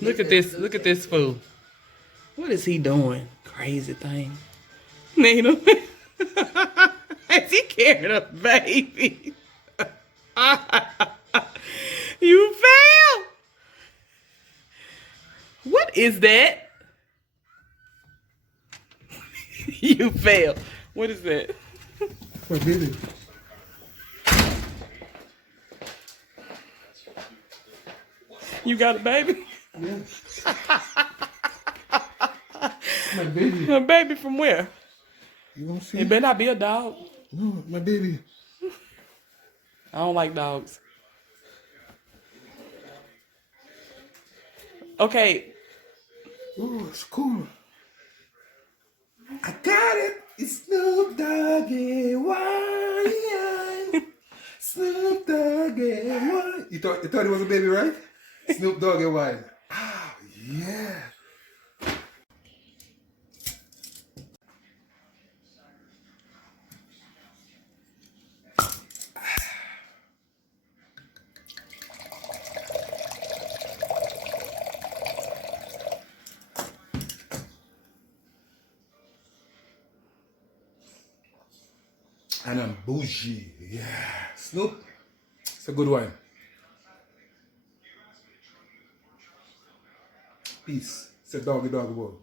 Look at this. Look at this fool. What is he doing? Crazy thing. Nina. Is he carrying a baby? You fail. What is that? You fail. What is that? My baby. You got a baby? Yes. My baby. A baby from where? You don't see It better not be a dog. No, my baby. I don't like dogs. Okay. Oh, it's cool. I got it. It's Snoop Doggy wine. Snoop Doggy wine. You thought it was a baby, right? Snoop Doggy wine. Ah, yeah. And I'm bougie. Yeah. Snoop. It's a good one. Peace. It's a doggy world.